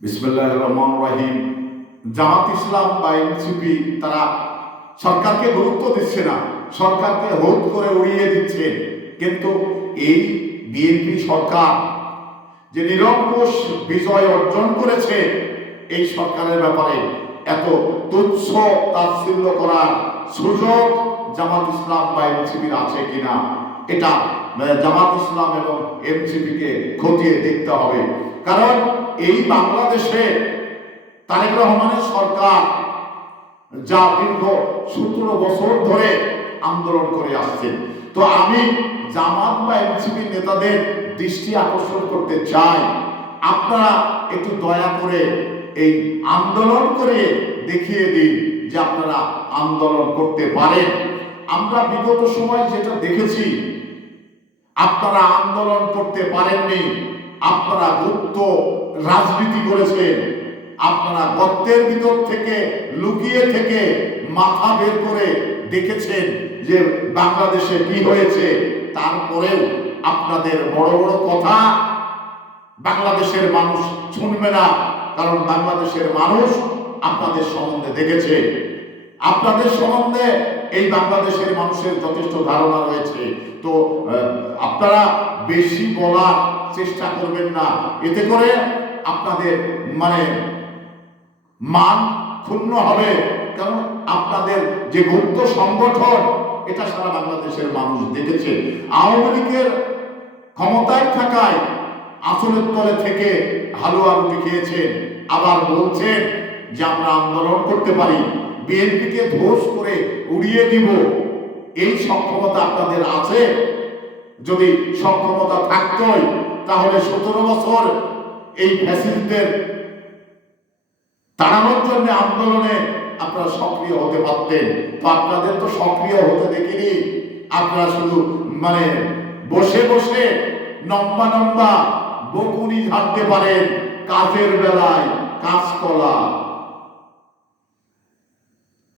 বিসমিল্লাহির রহমানির রহিম। জামাত ইসলাম বা এনসিপি তারা সরকারকে গুরুত্ব দিচ্ছে না, সরকারকে হুট করে উড়িয়ে দিচ্ছে। কিন্তু এই বিএনপি সরকার যে নিরঙ্কুশ বিজয় অর্জন করেছে, এই সরকারের ব্যাপারে এত তুচ্ছ তাচ্ছিল্য করার সুযোগ জামাত ইসলাম বা এনসিপির আছে কিনা, এটা জামাত ইসলাম এবং এনসিপিকে খতিয়ে দেখতে হবে। কারণ এই বাংলাদেশে তারেক রহমানের সরকার যা দীর্ঘ 17 বছর ধরে আন্দোলন করে আসছে, তো আমি জামাত বা এনসিপি নেতাদের দৃষ্টি আকর্ষণ করতে চাই, আপনারা একটু দয়া করে এই আন্দোলন করে দেখিয়ে দিন যে আপনারা আন্দোলন করতে পারেন। আমরা বিগত সময় যেটা দেখেছি, আপনারা আন্দোলন করতে পারেননি, আপনারা গুপ্ত রাজনীতি করেছেন, আপনারা গর্তের ভিতর থেকে লুকিয়ে থেকে মাথা বের করে দেখেছেন যে বাংলাদেশে কি হয়েছে। তারপরেও আপনাদের বড় বড় কথা বাংলাদেশের মানুষ শুনবে না, কারণ বাংলাদেশের মানুষ আপনাদের সম্বন্ধে দেখেছে, আপনাদের সম্বন্ধে এই বাংলাদেশের মানুষের যথেষ্ট ধারণা রয়েছে। তো আপনারা বেশি বলার চেষ্টা করবেন না, এতে করে আপনাদের মান ক্ষুণ্ণ হবে। কারণ আপনাদের যে গুপ্ত সংগঠন, এটা সারা বাংলাদেশের মানুষ দেখেছে। আওয়ামী লীগের ক্ষমতায় থাকায় আসলের তলে থেকে হালুয়া রুটি খেয়েছেন, আবার বলছেন যে আমরা আন্দোলন করতে পারি, বিএনপিকে ধস করে উড়িয়ে দিব। এই সক্ষমতা আপনাদের আছে? যদি সক্ষমতা থাকতই তাহলে 17 বছর এই ফ্যাসিলিটিদের তাড়ানোর জন্য আন্দোলনে আপনারা সক্রিয় হতে পারতেন। তো আপনাদের তো সক্রিয় হতে দেখিনি, আপনারা শুধু বসে বসে লম্বা লম্বা বকুনি ঝাড়তে পারেন, কাজের বেলায় কাঁচকলা